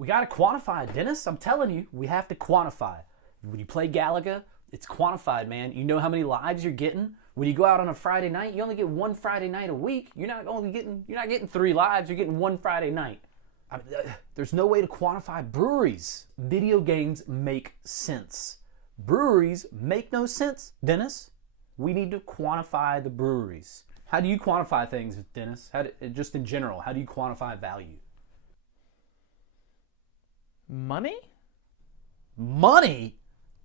We got to quantify, Dennis. I'm telling you, we have to quantify. When you play Galaga, it's quantified, man. You know how many lives you're getting. When you go out on a Friday night, you only get one Friday night a week. You're not getting 3 lives. You're getting one Friday night. There's no way to quantify breweries. Video games make sense. Breweries make no sense, Dennis. We need to quantify the breweries. How do you quantify things, Dennis? Just in general, how do you quantify value? Money? Money?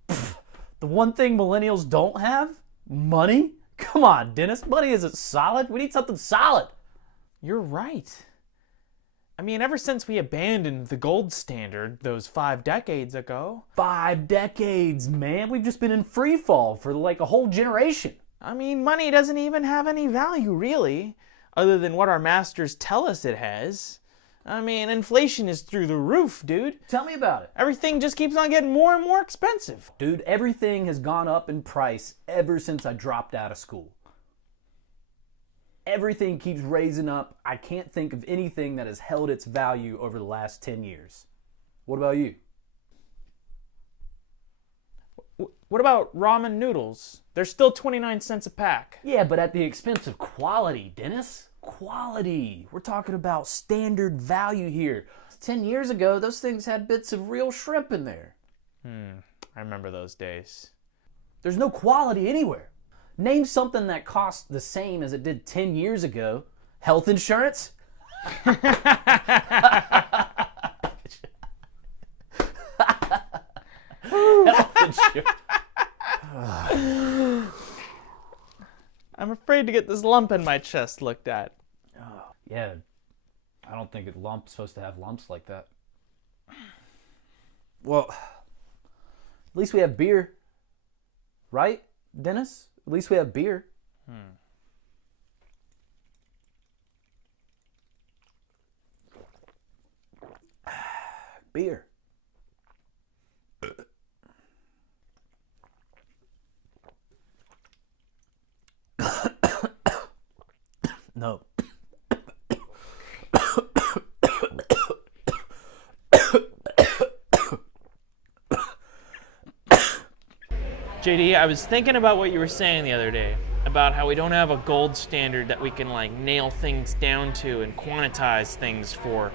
Pfft, the one thing millennials don't have? Money? Come on, Dennis. Money isn't solid. We need something solid. You're right. I mean, ever since we abandoned the gold standard those 5 decades ago. 5 decades, man. We've just been in free fall for like a whole generation. I mean, money doesn't even have any value, really, other than what our masters tell us it has. I mean, inflation is through the roof, dude. Tell me about it. Everything just keeps on getting more and more expensive. Dude, everything has gone up in price ever since I dropped out of school. Everything keeps raising up. I can't think of anything that has held its value over the last 10 years. What about you? What about ramen noodles? They're still 29 cents a pack. Yeah, but at the expense of quality, Dennis. Quality. We're talking about standard value here. 10 years ago, those things had bits of real shrimp in there. I remember those days. There's no quality anywhere. Name something that costs the same as it did 10 years ago. Health insurance? Health insurance. I'm afraid to get this lump in my chest looked at. Oh, yeah. I don't think a lump's supposed to have lumps like that. Well, at least we have beer. Right, Dennis? At least we have beer. Beer. No. JD, I was thinking about what you were saying the other day about how we don't have a gold standard that we can like nail things down to and quantize things for.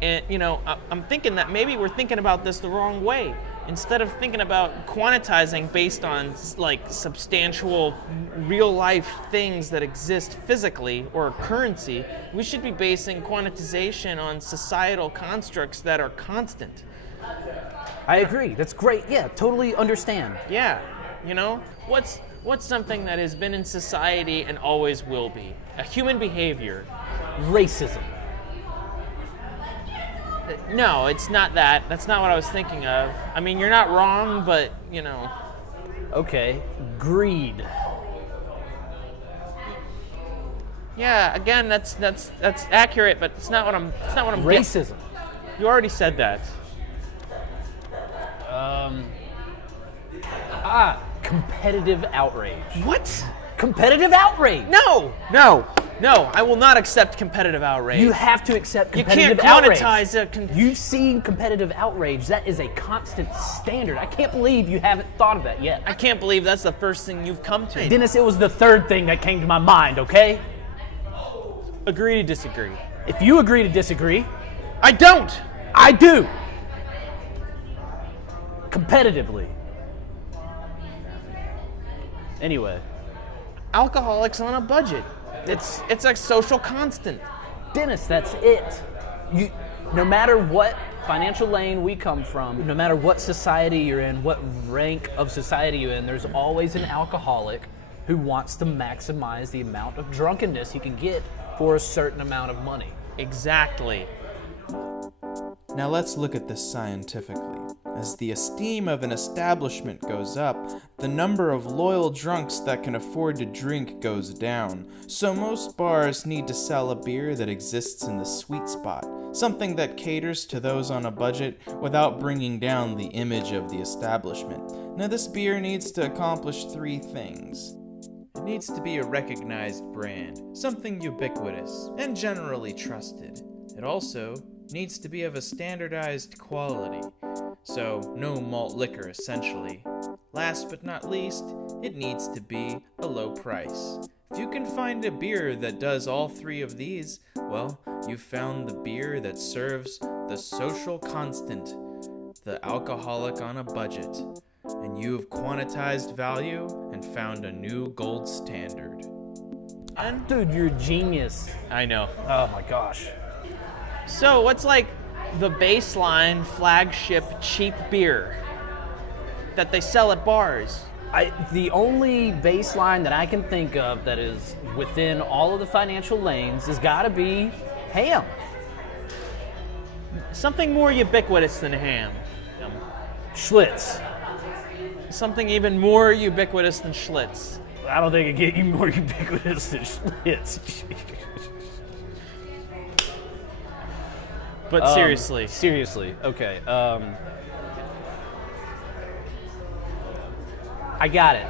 And you know, I'm thinking that maybe we're thinking about this the wrong way. Instead of thinking about quantizing based on like substantial real life things that exist physically or currency, we should be basing quantization on societal constructs that are constant. I agree. That's great. Yeah, totally understand. Yeah, you know, what's something that has been in society and always will be? A human behavior. Racism. No, it's not that. That's not what I was thinking of. I mean, you're not wrong, but, you know. Okay, greed. Yeah, again, that's accurate, but it's not what I'm Racism. You already said that. Competitive outrage. What? Competitive outrage. No, I will not accept competitive outrage. You have to accept You competitive can't outrage. quantize You've seen competitive outrage. That is a constant standard. I can't believe you haven't thought of that yet. I can't believe that's the first thing you've come to. Dennis, it was the third thing that came to my mind, okay? Agree to disagree. If you agree to disagree, I don't! I do. Competitively. Anyway. Alcoholics on a budget. It's a social constant. Dennis, that's it. No matter what financial lane we come from, no matter what society you're in, what rank of society you're in, there's always an alcoholic who wants to maximize the amount of drunkenness he can get for a certain amount of money. Exactly. Now let's look at this scientifically. As the esteem of an establishment goes up, the number of loyal drunks that can afford to drink goes down. So most bars need to sell a beer that exists in the sweet spot, something that caters to those on a budget without bringing down the image of the establishment. Now this beer needs to accomplish 3 things. It needs to be a recognized brand, something ubiquitous and generally trusted. It also needs to be of a standardized quality, so no malt liquor essentially. Last but not least, it needs to be a low price. If you can find a beer that does all three of these, well, you've found the beer that serves the social constant, the alcoholic on a budget, and you've quantized value and found a new gold standard. And Dude, you're a genius. I know. Oh my gosh. So what's like the baseline flagship cheap beer that they sell at bars? The only baseline that I can think of that is within all of the financial lanes has got to be ham. Something more ubiquitous than ham. Schlitz. Something even more ubiquitous than Schlitz. I don't think it get you more ubiquitous than Schlitz. But seriously. Seriously, okay. I got it.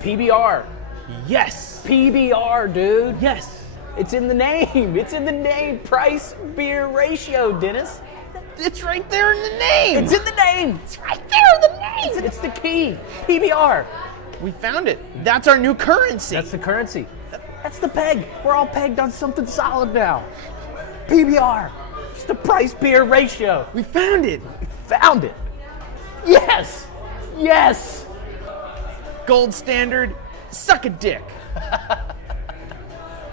PBR. Yes! PBR, dude. Yes! It's in the name. It's in the name. Price beer ratio, Dennis. It's right there in the name! It's in the name. It's right there in the name. It's the key. PBR. We found it. That's our new currency. That's the currency. That's the peg. We're all pegged on something solid now. PBR. It's the price beer ratio. We found it. We found it. Yes. Yes. Gold standard. Suck a dick.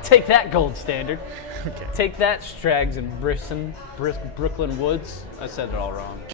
Take that, gold standard. Okay. Take that, Strags and Brooklyn Woods. I said it all wrong.